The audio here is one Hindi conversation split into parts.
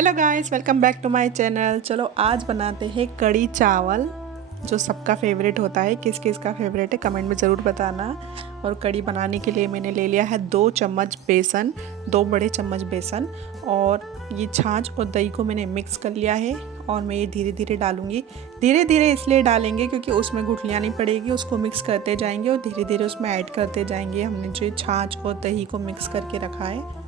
Hello guys, welcome back to my channel. चलो आज बनाते हैं कड़ी चावल, जो सबका फेवरेट होता है। किस किस का फेवरेट है कमेंट में ज़रूर बताना। और कड़ी बनाने के लिए मैंने ले लिया है 2 चम्मच बेसन, 2 बड़े चम्मच बेसन, और ये छाछ और दही को मैंने मिक्स कर लिया है। और मैं ये धीरे धीरे डालूँगी। धीरे धीरे इसलिए डालेंगे क्योंकि उसमें गुठलियाँ नहीं पड़ेगी। उसको मिक्स करते जाएंगे और धीरे धीरे उसमें ऐड करते जाएंगे हमने जो छाछ और दही को मिक्स करके रखा है।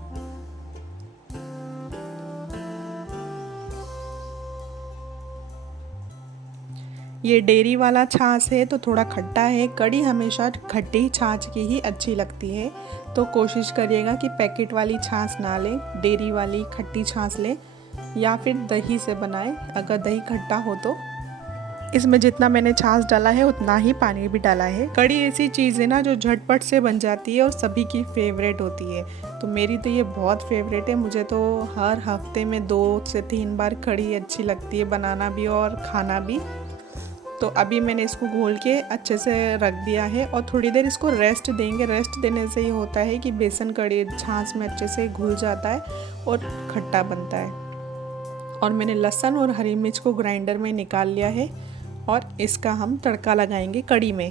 ये डेयरी वाला छाछ है तो थोड़ा खट्टा है। कड़ी हमेशा खट्टी छाछ की ही अच्छी लगती है, तो कोशिश करिएगा कि पैकेट वाली छाछ ना लें, डेयरी वाली खट्टी छाछ लें या फिर दही से बनाएं। अगर दही खट्टा हो तो इसमें जितना मैंने छाछ डाला है उतना ही पानी भी डाला है। कड़ी ऐसी चीज़ है ना जो झटपट से बन जाती है और सभी की फेवरेट होती है। तो मेरी तो ये बहुत फेवरेट है। मुझे तो हर हफ्ते में 2 से 3 बार कड़ी अच्छी लगती है बनाना भी और खाना भी। तो अभी मैंने इसको घोल के अच्छे से रख दिया है और थोड़ी देर इसको रेस्ट देंगे। रेस्ट देने से ये होता है कि बेसन कड़ी छाछ में अच्छे से घुल जाता है और खट्टा बनता है। और मैंने लहसुन और हरी मिर्च को ग्राइंडर में निकाल लिया है और इसका हम तड़का लगाएंगे कड़ी में।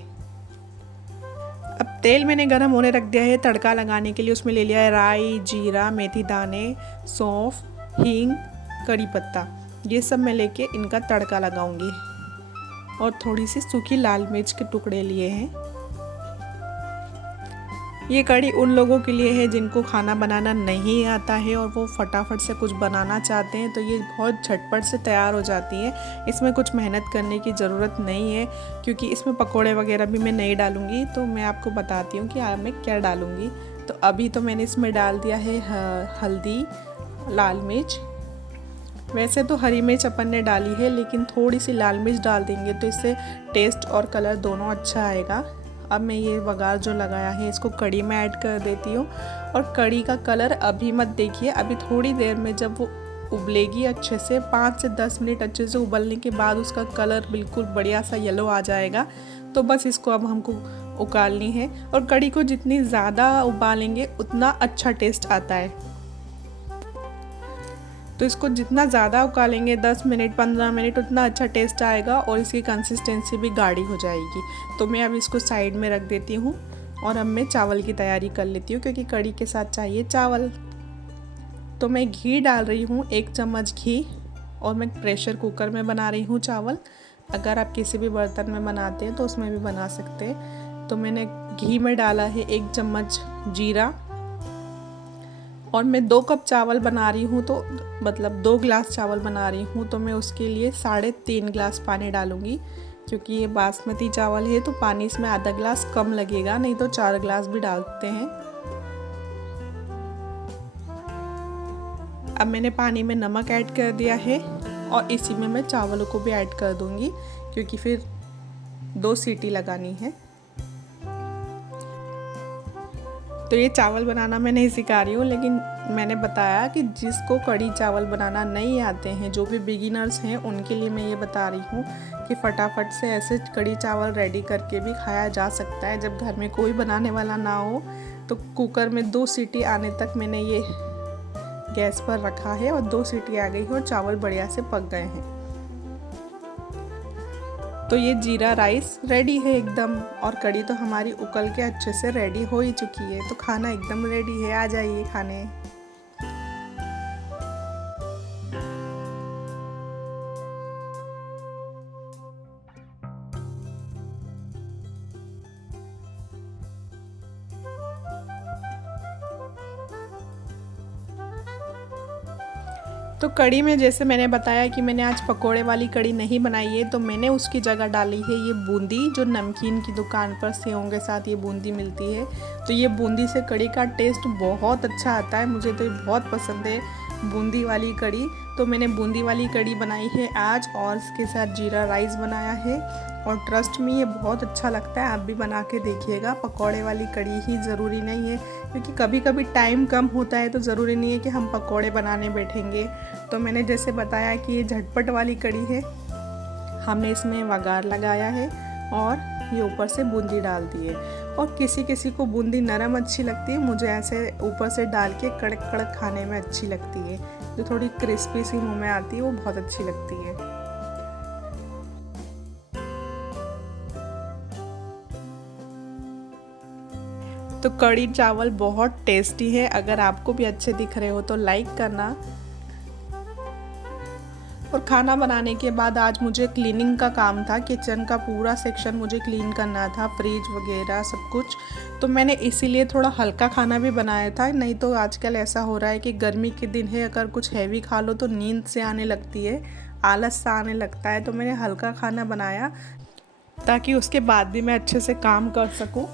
अब तेल मैंने गरम होने रख दिया है तड़का लगाने के लिए। उसमें ले लिया है राई, जीरा, मेथी दाने, सौंफ, हींग, कड़ी पत्ता, ये सब मैं लेके इनका तड़का लगाऊंगी। और थोड़ी सी सूखी लाल मिर्च के टुकड़े लिए हैं। ये कड़ी उन लोगों के लिए है जिनको खाना बनाना नहीं आता है और वो फटाफट से कुछ बनाना चाहते हैं, तो ये बहुत झटपट से तैयार हो जाती है। इसमें कुछ मेहनत करने की ज़रूरत नहीं है क्योंकि इसमें पकोड़े वगैरह भी मैं नहीं डालूँगी। तो मैं आपको बताती हूँ कि मैं क्या डालूँगी। तो अभी तो मैंने इसमें डाल दिया है हल्दी, लाल मिर्च। वैसे तो हरी मिर्च अपन ने डाली है, लेकिन थोड़ी सी लाल मिर्च डाल देंगे तो इससे टेस्ट और कलर दोनों अच्छा आएगा। अब मैं ये वघार जो लगाया है इसको कड़ी में ऐड कर देती हूँ। और कड़ी का कलर अभी मत देखिए, अभी थोड़ी देर में जब वो उबलेगी अच्छे से 5 से 10 मिनट अच्छे से उबलने के बाद उसका कलर बिल्कुल बढ़िया सा येलो आ जाएगा। तो बस इसको अब हमको उबालनी है। और कड़ी को जितनी ज़्यादा उबालेंगे उतना अच्छा टेस्ट आता है। तो इसको जितना ज़्यादा उबालेंगे 10 मिनट 15 मिनट उतना अच्छा टेस्ट आएगा और इसकी कंसिस्टेंसी भी गाढ़ी हो जाएगी। तो मैं अब इसको साइड में रख देती हूँ और अब मैं चावल की तैयारी कर लेती हूँ क्योंकि कड़ी के साथ चाहिए चावल। तो मैं घी डाल रही हूँ 1 चम्मच घी, और मैं प्रेशर कुकर में बना रही हूँ चावल। अगर आप किसी भी बर्तन में बनाते हैं तो उसमें भी बना सकते हैं। तो मैंने घी में डाला है 1 चम्मच जीरा। और मैं 2 कप चावल बना रही हूँ, तो मतलब 2 गिलास चावल बना रही हूँ, तो मैं उसके लिए 3.5 गिलास पानी डालूँगी। क्योंकि ये बासमती चावल है तो पानी इसमें आधा गिलास कम लगेगा, नहीं तो 4 गिलास भी डालते हैं। अब मैंने पानी में नमक ऐड कर दिया है और इसी में मैं चावलों को भी ऐड कर दूँगी क्योंकि फिर 2 सीटी लगानी है। तो ये चावल बनाना मैं नहीं सिखा रही हूँ, लेकिन मैंने बताया कि जिसको कड़ी चावल बनाना नहीं आते हैं, जो भी बिगिनर्स हैं, उनके लिए मैं ये बता रही हूँ कि फटाफट से ऐसे कड़ी चावल रेडी करके भी खाया जा सकता है। जब घर में कोई बनाने वाला ना हो तो कुकर में 2 सीटी आने तक मैंने ये गैस पर रखा है और 2 सीटी आ गई है और चावल बढ़िया से पक गए हैं। तो ये जीरा राइस रेडी है एकदम, और कड़ी तो हमारी उकल के अच्छे से रेडी हो ही चुकी है। तो खाना एकदम रेडी है, आ जाइए खाने। तो कड़ी में जैसे मैंने बताया कि मैंने आज पकोड़े वाली कड़ी नहीं बनाई है, तो मैंने उसकी जगह डाली है ये बूंदी, जो नमकीन की दुकान पर सेवों के साथ ये बूंदी मिलती है। तो ये बूंदी से कड़ी का टेस्ट बहुत अच्छा आता है। मुझे तो ये बहुत पसंद है बूंदी वाली कड़ी। तो मैंने बूंदी वाली कड़ी बनाई है आज, और इसके साथ जीरा राइस बनाया है। और ट्रस्ट में ये बहुत अच्छा लगता है, आप भी बना के देखिएगा। पकौड़े वाली कड़ी ही ज़रूरी नहीं है, क्योंकि कभी कभी टाइम कम होता है तो ज़रूरी नहीं है कि हम पकौड़े बनाने बैठेंगे। तो मैंने जैसे बताया कि ये झटपट वाली कड़ी है। हमने इसमें वघार लगाया है और ये ऊपर से बूंदी डाल दी है। और किसी किसी को बूंदी नरम अच्छी लगती है, मुझे ऐसे ऊपर से डाल के कड़क कड़क खाने में अच्छी लगती है। जो थोड़ी क्रिस्पी सी मुंह में आती है वो बहुत अच्छी लगती है। तो कढ़ी चावल बहुत टेस्टी है। अगर आपको भी अच्छे दिख रहे हो तो लाइक करना। और खाना बनाने के बाद आज मुझे क्लीनिंग का काम था। किचन का पूरा सेक्शन मुझे क्लीन करना था, फ्रिज वगैरह सब कुछ। तो मैंने इसीलिए थोड़ा हल्का खाना भी बनाया था। नहीं तो आजकल ऐसा हो रहा है कि गर्मी के दिन है, अगर कुछ हैवी खा लो तो नींद से आने लगती है, आलस सा आने लगता है। तो मैंने हल्का खाना बनाया ताकि उसके बाद भी मैं अच्छे से काम कर सकूं।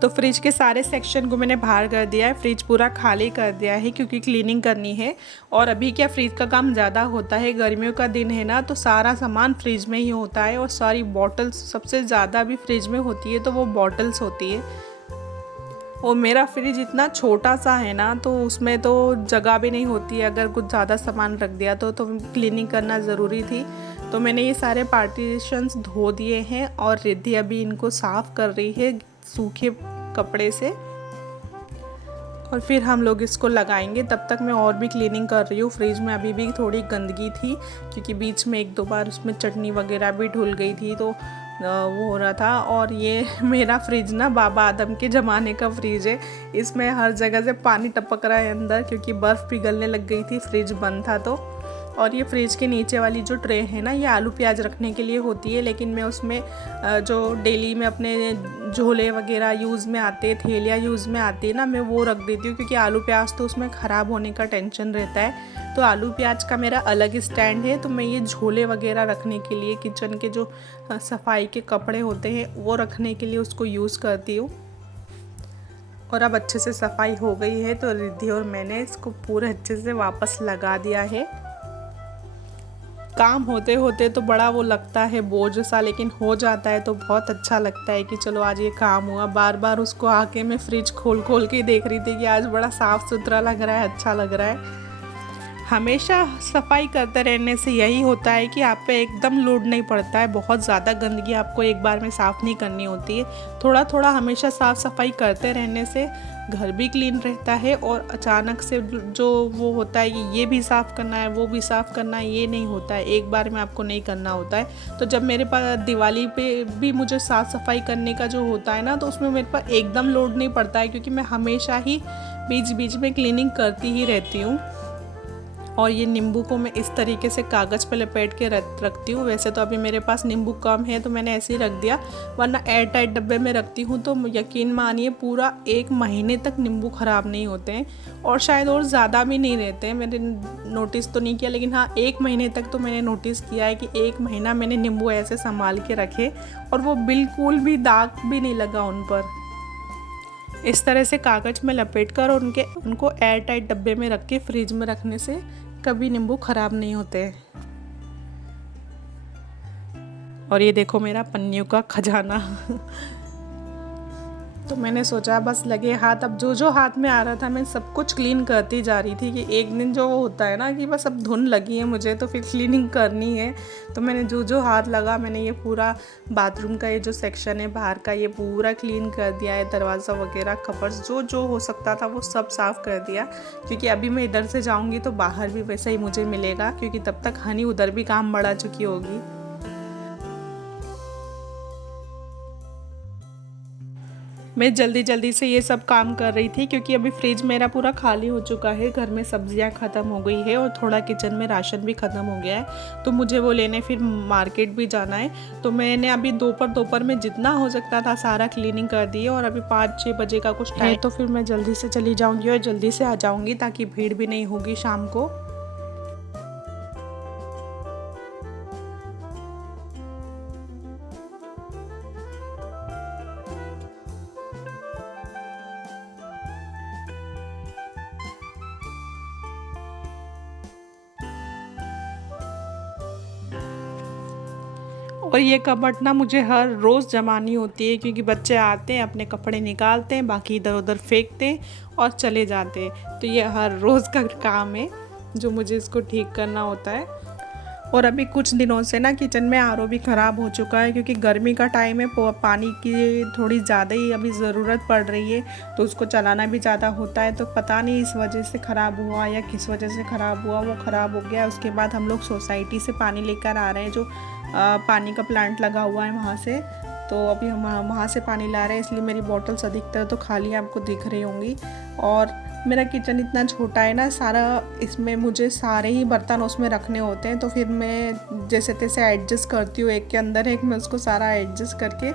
तो फ्रिज के सारे सेक्शन को मैंने बाहर कर दिया है, फ्रिज पूरा खाली कर दिया है क्योंकि क्लीनिंग करनी है। और अभी क्या फ्रिज का काम ज़्यादा होता है, गर्मियों का दिन है ना, तो सारा सामान फ्रिज में ही होता है। और सारी बॉटल्स सबसे ज़्यादा भी फ्रिज में होती है तो वो बॉटल्स होती है। और मेरा फ्रिज इतना छोटा सा है ना, तो उसमें तो जगह भी नहीं होती है। अगर कुछ ज़्यादा सामान रख दिया तो क्लीनिंग करना ज़रूरी थी। तो मैंने ये सारे पार्टीशंस धो दिए हैं और रिद्धि अभी इनको साफ़ कर रही है सूखे कपड़े से। और फिर हम लोग इसको लगाएंगे। तब तक मैं और भी क्लीनिंग कर रही हूँ। फ्रिज में अभी भी थोड़ी गंदगी थी क्योंकि बीच में 1-2 बार उसमें चटनी वगैरह भी धुल गई थी, तो वो हो रहा था। और ये मेरा फ्रिज ना बाबा आदम के ज़माने का फ्रिज है। इसमें हर जगह से पानी टपक रहा है अंदर क्योंकि बर्फ़ पिघलने लग गई थी, फ्रिज बंद था तो। और ये फ्रिज के नीचे वाली जो ट्रे है ना, ये आलू प्याज रखने के लिए होती है। लेकिन मैं उसमें जो डेली में अपने झोले वगैरह यूज़ में आते, थैलियाँ यूज़ में आती है ना, मैं वो रख देती हूँ क्योंकि आलू प्याज तो उसमें ख़राब होने का टेंशन रहता है। तो आलू प्याज का मेरा अलग स्टैंड है। तो मैं ये झोले वगैरह रखने के लिए, किचन के जो सफाई के कपड़े होते हैं वो रखने के लिए उसको यूज़ करती हूँ। और अब अच्छे से सफाई हो गई है तो रिद्धि और मैंने इसको पूरे अच्छे से वापस लगा दिया है। काम होते होते तो बड़ा वो लगता है बोझ सा, लेकिन हो जाता है तो बहुत अच्छा लगता है कि चलो आज ये काम हुआ। बार बार उसको आके मैं फ्रिज खोल खोल के देख रही थी कि आज बड़ा साफ़ सुथरा लग रहा है, अच्छा लग रहा है। हमेशा सफाई करते रहने से यही होता है कि आप पे एकदम लोड नहीं पड़ता है। बहुत ज़्यादा गंदगी आपको एक बार में साफ़ नहीं करनी होती है। थोड़ा थोड़ा हमेशा साफ़ सफाई करते रहने से घर भी क्लीन रहता है। और अचानक से जो वो होता है कि ये भी साफ़ करना है, वो भी साफ़ करना है, ये नहीं होता है, एक बार में आपको नहीं करना होता है। तो जब मेरे पास दिवाली पे भी मुझे साफ़ सफाई करने का जो होता है ना, तो उसमें मेरे पास एकदम लोड नहीं पड़ता है क्योंकि मैं हमेशा ही बीच बीच में क्लीनिंग करती ही रहती हूँ। और ये नींबू को मैं इस तरीके से कागज़ पे लपेट के रखती हूँ। वैसे तो अभी मेरे पास नींबू कम है तो मैंने ऐसे ही रख दिया, वरना एयर टाइट डब्बे में रखती हूँ तो यकीन मानिए पूरा 1 महीने तक नींबू ख़राब नहीं होते हैं। और शायद और ज़्यादा भी नहीं रहते हैं, मैंने नोटिस तो नहीं किया, लेकिन हाँ 1 महीने तक तो मैंने नोटिस किया है कि 1 महीना मैंने नींबू ऐसे संभाल के रखे और वो बिल्कुल भी दाग भी नहीं लगा उन पर। इस तरह से कागज़ में लपेट कर और उनको एयर टाइट डब्बे में रख के फ्रिज में रखने से कभी नींबू ख़राब नहीं होते। और ये देखो मेरा पन्नियों का खजाना। तो मैंने सोचा बस लगे हाथ, अब जो जो हाथ में आ रहा था मैं सब कुछ क्लीन करती जा रही थी कि एक दिन जो होता है ना कि बस अब धुन लगी है मुझे तो फिर क्लीनिंग करनी है। तो मैंने जो जो हाथ लगा, मैंने ये पूरा बाथरूम का ये जो सेक्शन है बाहर का, ये पूरा क्लीन कर दिया है। दरवाज़ा वगैरह, कपड़्स, जो जो हो सकता था वो सब साफ़ कर दिया। क्योंकि अभी मैं इधर से जाऊँगी तो बाहर भी वैसा ही मुझे मिलेगा, क्योंकि तब तक हनी उधर भी काम बढ़ा चुकी होगी। मैं जल्दी जल्दी से ये सब काम कर रही थी क्योंकि अभी फ्रिज मेरा पूरा खाली हो चुका है। घर में सब्जियां ख़त्म हो गई है और थोड़ा किचन में राशन भी ख़त्म हो गया है, तो मुझे वो लेने फिर मार्केट भी जाना है। तो मैंने अभी दोपहर में जितना हो सकता था सारा क्लीनिंग कर दी है। और अभी 5-6 बजे का कुछ टाइम, तो फिर मैं जल्दी से चली जाऊँगी और जल्दी से आ जाऊँगी ताकि भीड़ भी नहीं होगी शाम को। और ये कबर्ड ना मुझे हर रोज़ जमानी होती है क्योंकि बच्चे आते हैं, अपने कपड़े निकालते हैं, बाकी इधर उधर फेंकते हैं और चले जाते हैं। तो ये हर रोज़ का काम है जो मुझे इसको ठीक करना होता है। और अभी कुछ दिनों से ना किचन में आरओ भी ख़राब हो चुका है, क्योंकि गर्मी का टाइम है, पानी की थोड़ी ज़्यादा ही अभी ज़रूरत पड़ रही है, तो उसको चलाना भी ज़्यादा होता है। तो पता नहीं इस वजह से ख़राब हुआ या किस वजह से ख़राब हुआ, वो ख़राब हो गया। उसके बाद हम लोग सोसाइटी से पानी लेकर आ रहे हैं, जो पानी का प्लांट लगा हुआ है वहाँ से। तो अभी हम वहाँ से पानी ला रहे हैं, इसलिए मेरी बॉटल्स अधिकतर तो खाली आपको दिख रही होंगी। और मेरा किचन इतना छोटा है ना, सारा इसमें मुझे सारे ही बर्तन उसमें रखने होते हैं, तो फिर मैं जैसे तैसे एडजस्ट करती हूँ, एक के अंदर एक मैं उसको सारा एडजस्ट करके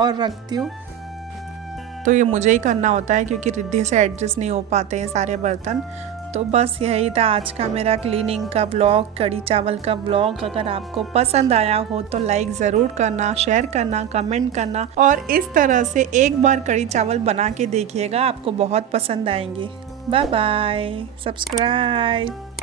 और रखती हूँ। तो ये मुझे ही करना होता है, क्योंकि रिद्धि से एडजस्ट नहीं हो पाते हैं सारे बर्तन। तो बस यही था आज का मेरा क्लीनिंग का व्लॉग, कढ़ी चावल का व्लॉग। अगर आपको पसंद आया हो तो लाइक ज़रूर करना, शेयर करना, कमेंट करना, और इस तरह से एक बार कढ़ी चावल बना के देखिएगा, आपको बहुत पसंद आएंगे। Bye bye, subscribe.